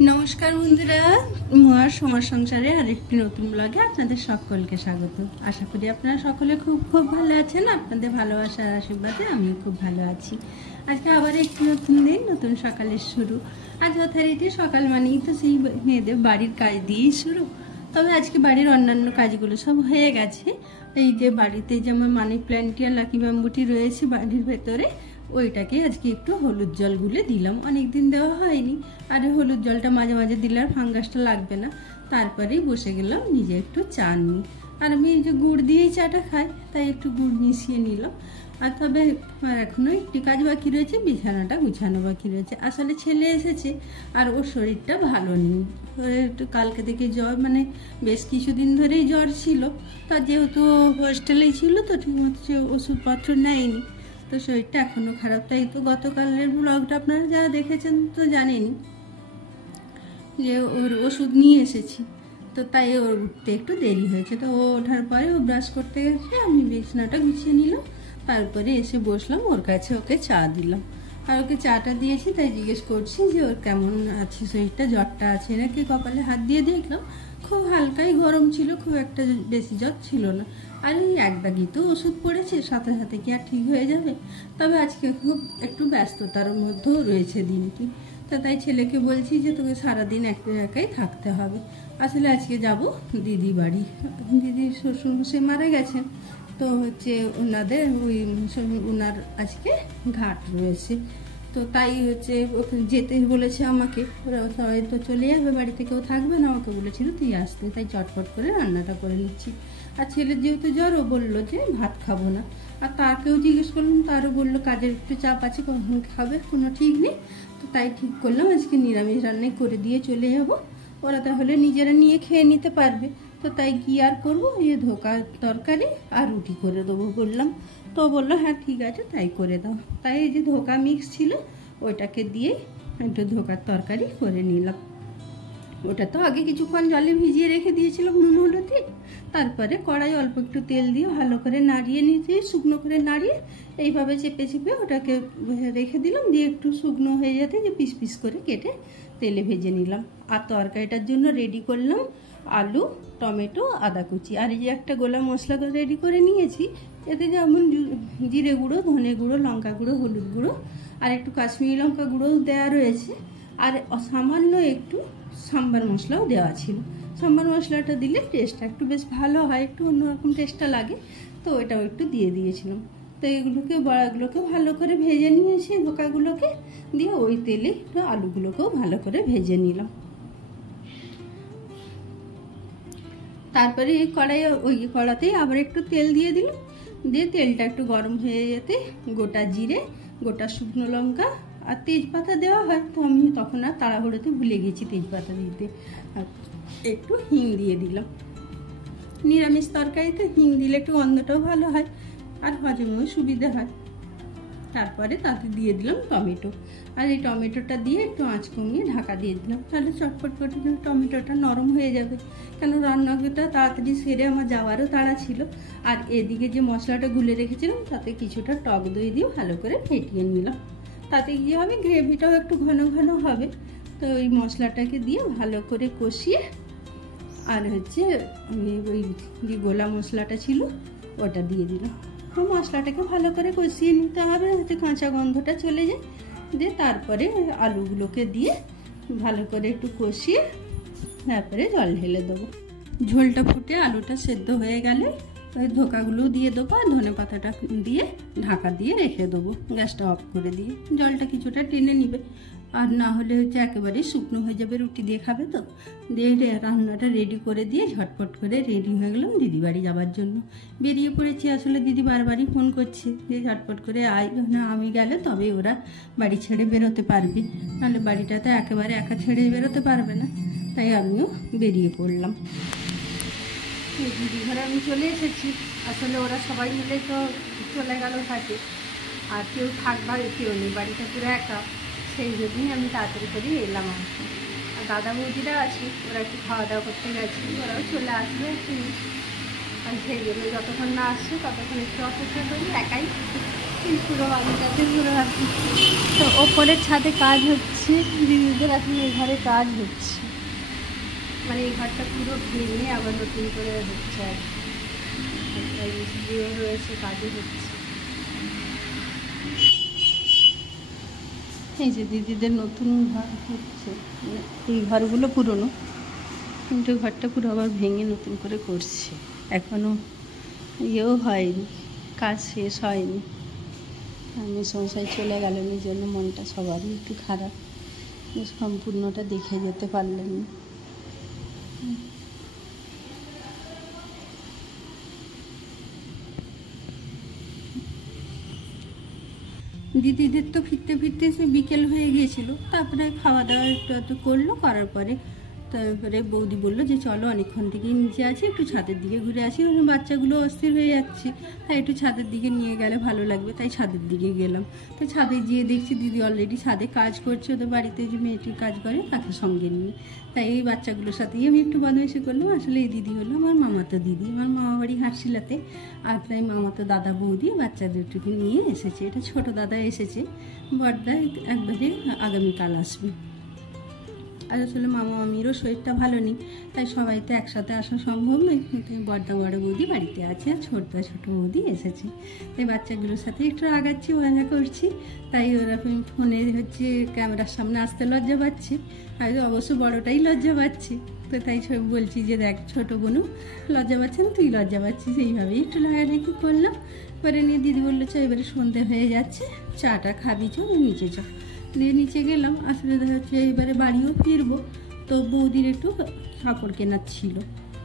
नमस्कार बंधुरा मोर समर संसारे आरेकटी नतून ब्लगे आपनादेर सकलके स्वागत। आशा करी आपनारा सकले खूब खूब भालो आछेन। आपनादेर भालोबासार आशीर्वादे आमिও खूब भालो आछि। आजके आबार एकटी नतून दिन नतून सकालेर शुरू। आज यथारीति सकाल मानेई तो सेई मेয়েদের বাড়ির কাজ দিয়েই শুরু। তবে আজকে বাড়ির অন্যান্য কাজগুলো সব হয়ে গেছে। এই যে বাড়িতে যে আমার মানি প্ল্যান্ট আর লাকি ব্যাম্বুটি রয়েছে বাড়ির ভেতরে, ওইটাকে আজকে একটু হলুদ জল গুলে দিলাম। অনেকদিন দেওয়া হয়নি, আর হলুদ জলটা মাঝে মাঝে দিলে আর ফাঙ্গাসটা লাগবে না। তারপরেই বসে গেলাম নিজে একটু চা নিয়ে। আর আমি এই যে গুড় দিয়েই চাটা খাই, তাই একটু গুড় মিশিয়ে নিলাম। আর তবে এখনো একটি কাজ বাকি রয়েছে, বিছানাটা গুছানো বাকি রয়েছে। আসলে ছেলে এসেছে আর ওর শরীরটা ভালো নেই। একটু কালকে থেকে জ্বর, মানে বেশ কিছুদিন ধরেই জ্বর ছিল। তা যেহেতু হোস্টেলেই ছিল তো ঠিকমতো ওষুধপত্র নেয়নি, তো শরীরটা এখনো খারাপ। তাই তো গতকালের ব্লগটা আপনারা যারা দেখেছেন তো জানেনই যে ওর ওষুধ নিয়ে এসেছি। তো তাই ওর উঠতে একটু দেরি হয়েছে। তো ও ওঠার পরে ও ব্রাশ করতে গেছে, আমি বিছানাটা গুছিয়ে নিলাম। তারপরে এসে বসলাম ওর কাছে, ওকে চা দিলাম। আর ওকে চাটা দিয়েছি, তাই জিজ্ঞেস করছি যে ওর কেমন আছে শরীরটা, জ্বরটা আছে নাকি। কপালে হাত দিয়ে দেখলাম খুব হালকাই গরম ছিল, খুব একটা বেশি জ্বর ছিল না। আর এই এক দাগি তো ওষুধ পড়েছে, সাথে সাথে কি আর ঠিক হয়ে যাবে। তবে আজকে খুব একটু ব্যস্ততার মধ্যেও রয়েছে দিনটি। তো তাই ছেলেকে বলছি যে তোকে সারাদিন একাই থাকতে হবে। আসলে আজকে যাব দিদি বাড়ি। দিদির শ্বশুরমশাই মারা গেছেন, তো হচ্ছে ওনাদের ওনার আজকে ঘাট রয়েছে। তো তাই হচ্ছে যেতে বলেছে আমাকে। ওরা সবাই তো চলে যাবে, বাড়িতে কেউ থাকবে না। আমাকে বলেছিল তুই আসতে, তাই চটপট করে রান্নাটা করে নিচ্ছি। আর ছেলের যেহেতু জ্বর, ও বললো যে ভাত খাবো না। আর তাকেও জিজ্ঞেস করলাম, তারও বললো কাজের একটু চাপ আছে, কখন খাবে কোনো ঠিক নেই। তো তাই ঠিক করলাম আজকে নিরামিষ রান্নাই করে দিয়ে চলে যাব। ওরা তাহলে নিজেরা নিয়ে খেয়ে নিতে পারবে। তো তাই কি আর করবো, এই ধোকার তরকারি আর রুটি করে দেবো বললাম। তো বললো হ্যাঁ ঠিক আছে তাই করে দাও। তাই এই যে ধোকা মিক্স ছিল ওইটাকে দিয়ে একটু ধোকার তরকারি করে নিলাম। ওটা তো আগে কিছুক্ষণ জলে ভিজিয়ে রেখে দিয়েছিলাম নুন হলুদ দিয়ে। তারপরে কড়াই অল্প একটু তেল দিয়ে ভালো করে নাড়িয়ে নিতে, শুকনো করে নাড়িয়ে এইভাবে চেপে চেপে ওটাকে রেখে দিলাম। দিয়ে একটু শুকনো হয়ে যেতে যে পিস পিস করে কেটে তেলে ভেজে নিলাম। আর তরকারিটার জন্য রেডি করলাম আলু, টমেটো, আদা কুচি। আর এই যে একটা গোলা মশলা রেডি করে নিয়েছি। এতে যেমন জিরে গুঁড়ো, ধনে গুঁড়ো, লঙ্কা গুঁড়ো, হলুদ গুঁড়ো আর একটু কাশ্মীরি লঙ্কা গুঁড়ো দেওয়া রয়েছে। আর সামান্য একটু সাম্বার মশলাও দেওয়া ছিল। সাম্বার মশলাটা দিলে টেস্টটা একটু বেশ ভালো হয়, একটু অন্যরকম টেস্টটা লাগে। তো ওইটাও একটু দিয়ে দিয়েছিলাম। তো এগুলোকে বড়াগুলোকে ভালো করে ভেজে নিয়েছি, ধোকাগুলোকে দিয়ে ওই তেলে একটু আলুগুলোকেও ভালো করে ভেজে নিলাম। তারপরে এই কড়াতেই আবার একটু তেল দিয়ে দিলাম। দিয়ে তেলটা একটু গরম হয়ে যেতে গোটা জিরে, গোটা শুকনো লঙ্কা আর তেজপাতা দেওয়া হয়। তো আমি তখন আর তাড়াহুড়োতে ভুলে গেছি তেজপাতা দিতে। আর একটু হিং দিয়ে দিলাম। নিরামিষ তরকারিতে হিং দিলে একটু গন্ধটাও ভালো হয় আর হজমেও সুবিধা হয়। তারপরে তাতে দিয়ে দিলাম টমেটো। আর এই টমেটোটা দিয়ে একটু আঁচ কমিয়ে ঢাকা দিয়ে দিলাম। তাহলে চটপট করে টমেটোটা নরম হয়ে যাবে। কেন রান্নাটা তাড়াতাড়ি সেরে আমার যাওয়ারও তাড়া ছিল। আর এদিকে যে মশলাটা গুলে রেখেছিলাম তাতে কিছুটা টক দই দিয়ে ভালো করে ফেটিয়ে নিলাম। তাতে কি হবে, গ্রেভিটাও একটু ঘন ঘন হবে। তো ওই মশলাটাকে দিয়ে ভালো করে কষিয়ে আর হচ্ছে ওই যে গোলা মশলাটা ছিল ওটা দিয়ে দিলাম। মশলাটাকে ভালো করে কষিয়ে নিতে হবে যাতে কাঁচা গন্ধটা চলে যায়। দিয়ে তারপরে আলুগুলোকে দিয়ে ভালো করে একটু কষিয়ে তারপরে জল ঢেলে দেবো। ঝোলটা ফুটে আলুটা সেদ্ধ হয়ে গেলে ওই ধোকাগুলো দিয়ে দেবো আর ধনে পাতাটা দিয়ে ঢাকা দিয়ে রেখে দেবো, গ্যাসটা অফ করে দিয়ে। জলটা কিছুটা টেনে নিবে, আর না হলে হচ্ছে একেবারেই শুকনো হয়ে যাবে। রুটি দিয়ে খাবে তো। দিয়ে রান্নাটা রেডি করে দিয়ে ঝটপট করে রেডি হয়ে গেলাম দিদি বাড়ি যাওয়ার জন্য। বেরিয়ে পড়েছি। আসলে দিদি বারবারই ফোন করছে যে ঝটপট করে আয়, না আমি গেলে তবে ওরা বাড়ি ছেড়ে বেরোতে পারবে, নাহলে বাড়িটাতে একেবারে একা ছেড়ে বেরোতে পারবে না। তাই আমিও বেরিয়ে পড়লাম। দিদি ঘরে আমি চলে এসেছি। আসলে ওরা সবাই মিলে তো চলে গেল থাকে, আর কেউ থাকবার কেউ নেই, বাড়িটা পুরো একা। সেই জন্যই আমি তাড়াতাড়ি করে এলাম। আর দাদা বৌদিরা আছে, ওরা একটু খাওয়া দাওয়া করতে গেছে, ওরাও চলে আসবে একটু। আর সেই জন্য যতক্ষণ না আসছে ততক্ষণ একটু অপেক্ষা করি। একাই পুরো বাড়িটাতে পুরো তো ওপরের ছাদে কাজ হচ্ছে, দিদিদের এখন এই ঘরে কাজ হচ্ছে, মানে এই ঘরটা পুরো ভেঙে আবার নতুন করে হচ্ছে আর মিস্ত্রিও রয়েছে, কাজও হচ্ছে। এই যে দিদিদের নতুন ঘর হচ্ছে, এই ঘরগুলো পুরনো, কিন্তু ঘরটা পুরো আবার ভেঙে নতুন করে করছে, এখনও ইয়েও হয়নি, কাজ শেষ হয়নি। আমি সংসার চলে গেল, এই জন্য মনটা সবারই একটু খারাপ, সম্পূর্ণটা দেখে যেতে পারলেন না। দিদিদের তো ফিরতে ফিরতে সে বিকেল হয়ে গিয়েছিল, তারপরে খাওয়া দাওয়া একটু করলো, করার পরে তারপরে বৌদি বললো যে চলো অনেকক্ষণ থেকেই নিচে আছি, একটু ছাদের দিকে ঘুরে আসি, বাচ্চাগুলো অস্থির হয়ে যাচ্ছে, তাই একটু ছাদের দিকে নিয়ে গেলে ভালো লাগবে, তাই ছাদের দিকে গেলাম। তো ছাদে গিয়ে দেখছি দিদি অলরেডি ছাদে কাজ করছে, ওদের বাড়িতে যে মেয়েটি কাজ করে তাকে সঙ্গে নিয়ে, তাই এই বাচ্চাগুলোর সাথেই আমি একটু বদমাইশি করলাম। আসলে এই দিদি হলো আমার মামাতো দিদি, আমার মামা বাড়ি হাটশিলাতে, আর তাই মামাতো দাদা বৌদি বাচ্চাদেরটুকু নিয়ে এসেছে। এটা ছোট দাদা এসেছে, বড়দা একবারে আগামীকাল আসবে। আর আসলে মামা মামিরও শরীরটা ভালো নেই, তাই সবাই তো একসাথে আসা সম্ভব নয়, বড়দা বড় বৌদি বাড়িতে আছে, আর ছোটো বৌদি এসেছে, তাই বাচ্চাগুলোর সাথে একটু আগাচ্ছি, মজা করছি। তাই ওরা ফোনে হচ্ছে ক্যামেরার সামনে আসতে লজ্জা পাচ্ছে, আর অবশ্য বড়টাই লজ্জা পাচ্ছে। তো তাই বলছি যে দেখ ছোটো বোনু লজ্জা পাচ্ছে না, তুই লজ্জা পাচ্ছিস, এইভাবেই একটু লাগালাগি করলাম। করে নিয়ে দিদি বললো চ এবারে সন্ধে হয়ে যাচ্ছে, চাটা খাবি, চ নিচে চ। দিয়ে নিচে গেলাম, আসলে হচ্ছে এবারে বাড়িও ফিরবো, তো বৌদির একটু কাপড় কেনার ছিল,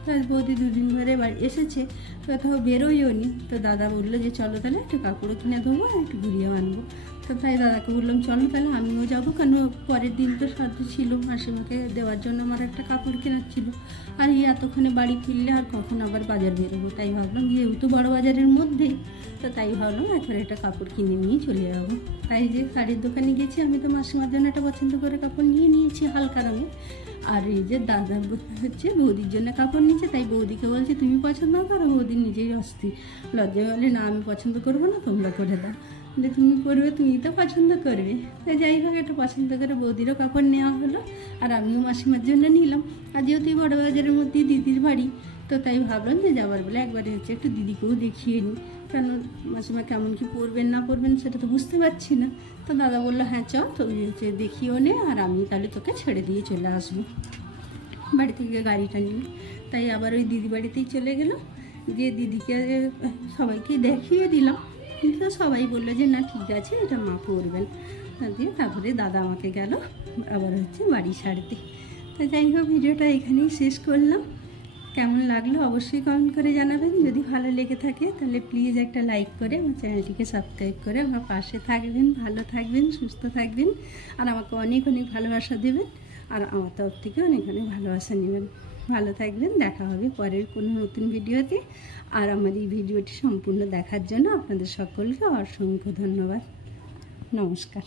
তাই বৌদি দুদিন ধরে বাড়ি এসেছে, কোথাও বেরোইও নি। তো দাদা বললো যে চলো তাহলে একটু কাপড়ও কিনে দেবো, আর একটু ঘুরিয়েও আনবো। তো তাই দাদাকে বললাম চলো তাহলে আমিও যাবো, কেন পরের দিন তো সাধ্য ছিল মাসিমাকে দেওয়ার জন্য, আমার একটা কাপড় কেনার ছিল, আর এই এতক্ষণে বাড়ি ফিরলে আর কখন আবার বাজার বেরোবো, তাই ভাবলাম যেহেতু বড় বাজারের মধ্যেই, তো তাই ভাবলাম একবার একটা কাপড় কিনে নিয়ে চলে যাবো। তাই যে শাড়ির দোকানে গেছি, আমি তো মাসিমার জন্য একটা পছন্দ করে কাপড় নিয়ে নিয়েছি হালকা রঙে, আর এই যে দাদা হচ্ছে বৌদির জন্য কাপড় নিয়েছে, তাই বৌদিকে বলছি তুমি পছন্দ করো, বৌদি নিজেই অস্থির, লজ্জা বলে না আমি পছন্দ করবো না, তোমরা করে দাও, যে তুমি করবে, তুমি তো পছন্দ করবে। তাই যাই হোক একটা পছন্দ করে বৌদিরও কাপড় নেওয়া হলো, আর আমিও মাসিমার জন্য নিলাম। আর যেহেতু এই বড় বাজারের মধ্যেই দিদির বাড়ি, তো তাই ভাবলাম যে যাবার বলে একবারে হচ্ছে একটু দিদিকেও দেখিয়ে নিই, কেন মাসিমা কেমন কি পরবেন না পরবেন সেটা তো বুঝতে পারছি না। তো দাদা বললো হ্যাঁ চল, তো হচ্ছে দেখিও নে, আর আমি তাহলে তোকে ছেড়ে দিয়ে চলে আসবো বাড়ি থেকে গাড়িটা নিয়ে। তাই আবার ওই দিদি বাড়িতেই চলে গেলাম, যে দিদিকে সবাইকে দেখিয়ে দিলাম, কিন্তু সবাই বললো যে না ঠিক আছে এটা মা পরবেন। দিয়ে তারপরে দাদা আমাকে গেল আবার হচ্ছে বাড়ি ছাড়তে। তো যাই হোক ভিডিওটা এখানেই শেষ করলাম, কেমন লাগলো অবশ্যই কমেন্ট করে জানাবেন, যদি ভালো লেগে থাকে তাহলে প্লিজ একটা লাইক করে আমার চ্যানেলটিকে সাবস্ক্রাইব করে আমার পাশে থাকবেন, ভালো থাকবেন, সুস্থ থাকবেন, আর আমাকে অনেক অনেক ভালোবাসা দেবেন, আর আমার তরফ থেকে অনেক অনেক ভালোবাসা নেবেন। ভালো থাকবেন, দেখা হবে পরের কোনো নতুন ভিডিওতে। আর আমার এই ভিডিওটি সম্পূর্ণ দেখার জন্য আপনাদের সকলকে অসংখ্য ধন্যবাদ। নমস্কার।